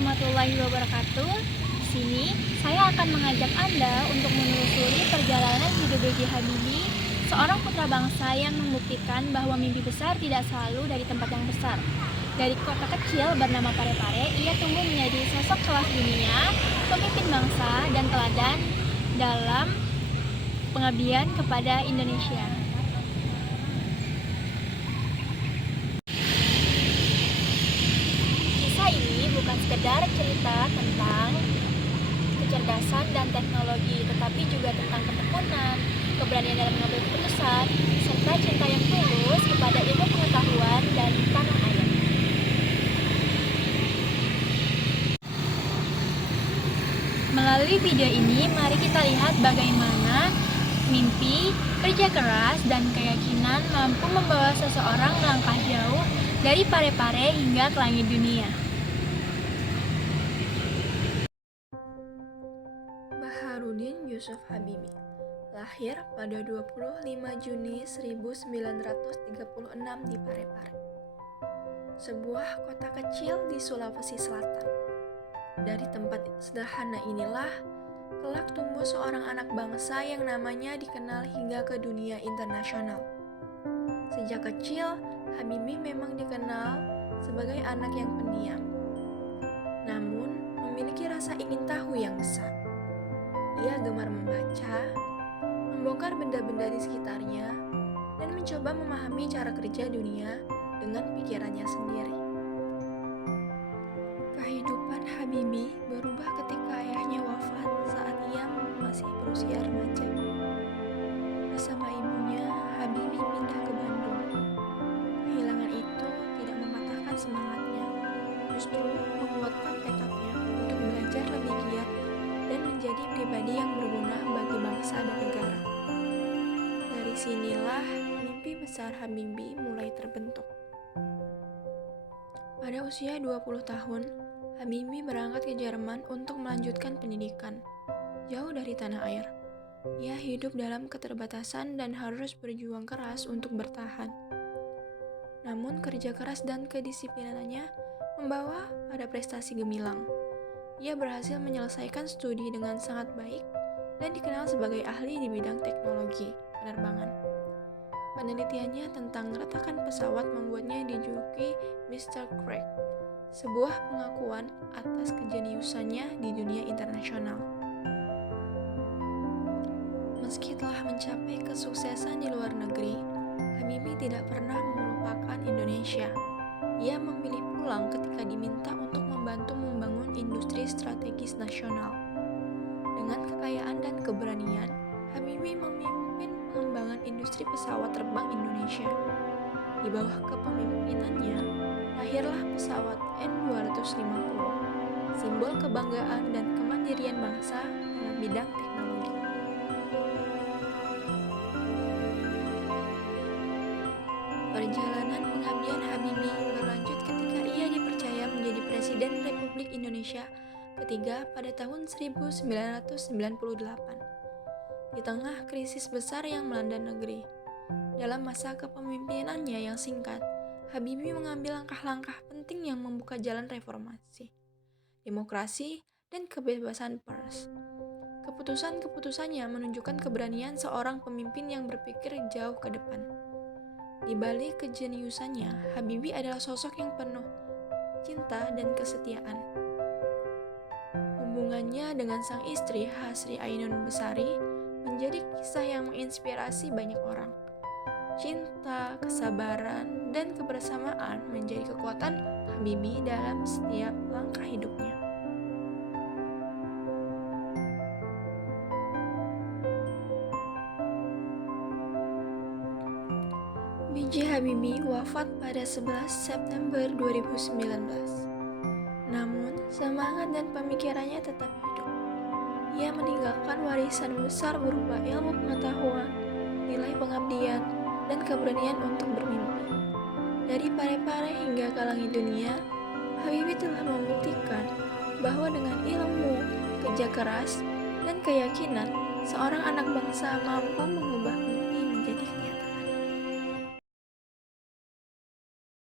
warahmatullahi wabarakatuh. Di sini, saya akan mengajak Anda untuk menelusuri perjalanan hidup B.J. Habibie, seorang putra bangsa yang membuktikan bahwa mimpi besar tidak selalu dari tempat yang besar. Dari kota kecil bernama Parepare, ia tumbuh menjadi sosok kelas dunia, pemimpin bangsa, dan teladan dalam pengabdian kepada Indonesia. Kisah ini bukan sekedar cerita tentang kecerdasan dan teknologi, tetapi juga tentang ketekunan, keberanian dalam mengambil keputusan, serta cinta yang tulus kepada ilmu pengetahuan dan tanah air. Melalui video ini, mari kita lihat bagaimana mimpi, kerja keras, dan keyakinan mampu membawa seseorang melangkah jauh dari Parepare hingga ke langit dunia. Baharudin Yusuf Habibie lahir pada 25 Juni 1936 di Parepare, sebuah kota kecil di Sulawesi Selatan. Dari tempat sederhana inilah kelak tumbuh seorang anak bangsa yang namanya dikenal hingga ke dunia internasional. Sejak kecil, Habibie memang dikenal sebagai anak yang pendiam, namun memiliki rasa ingin tahu yang besar. Ia gemar membaca, membongkar benda-benda di sekitarnya, dan mencoba memahami cara kerja dunia dengan pikirannya sendiri. Kehidupan Habibie berubah ketika ayahnya wafat saat ia masih berusia remaja. Bersama ibunya, Habibie pindah ke Bandung. Kehilangan itu tidak mematahkan semangatnya, justru menguatkan tekadnya untuk belajar lebih giat dan menjadi pribadi yang berguna bagi bangsa dan negara. Dari sinilah mimpi besar Habibie mulai terbentuk. Pada usia 20 tahun, Habibie berangkat ke Jerman untuk melanjutkan pendidikan. Jauh dari tanah air, ia hidup dalam keterbatasan dan harus berjuang keras untuk bertahan. Namun kerja keras dan kedisiplinannya membawa pada prestasi gemilang. Ia berhasil menyelesaikan studi dengan sangat baik dan dikenal sebagai ahli di bidang teknologi penerbangan. Penelitiannya tentang retakan pesawat membuatnya dijuluki Mr. Crack, sebuah pengakuan atas kejeniusannya di dunia internasional. Meski telah mencapai kesuksesan di luar negeri, Habibie tidak pernah melupakan Indonesia. Ia memilih pulang ketika diminta untuk membantu membangun industri strategis nasional. Dengan kekayaan dan keberanian, Habibie memimpin pengembangan industri pesawat terbang Indonesia. Di bawah kepemimpinannya, lahirlah pesawat N250, simbol kebanggaan dan kemandirian bangsa dalam bidang teknologi. Perjalanan pengabdian Habibie berlanjut ketika ia dipercaya menjadi Presiden Republik Indonesia ketiga pada tahun 1998. Di tengah krisis besar yang melanda negeri, dalam masa kepemimpinannya yang singkat, Habibie mengambil langkah-langkah penting yang membuka jalan reformasi, demokrasi, dan kebebasan pers. Keputusan-keputusannya menunjukkan keberanian seorang pemimpin yang berpikir jauh ke depan. Di balik kejeniusannya, Habibie adalah sosok yang penuh cinta dan kesetiaan. Hubungannya dengan sang istri, Hasri Ainun Besari, menjadi kisah yang menginspirasi banyak orang. Cinta, kesabaran, dan kebersamaan menjadi kekuatan Habibie dalam setiap langkah hidupnya. B.J. Habibie wafat pada 11 September 2019. Namun, semangat dan pemikirannya tetap hidup. Ia meninggalkan warisan besar berupa ilmu pengetahuan, nilai pengabdian, dan keberanian untuk bermimpi. Dari Parepare hingga ke langit dunia, Habibie telah membuktikan bahwa dengan ilmu, kerja keras, dan keyakinan, seorang anak bangsa mampu mengubah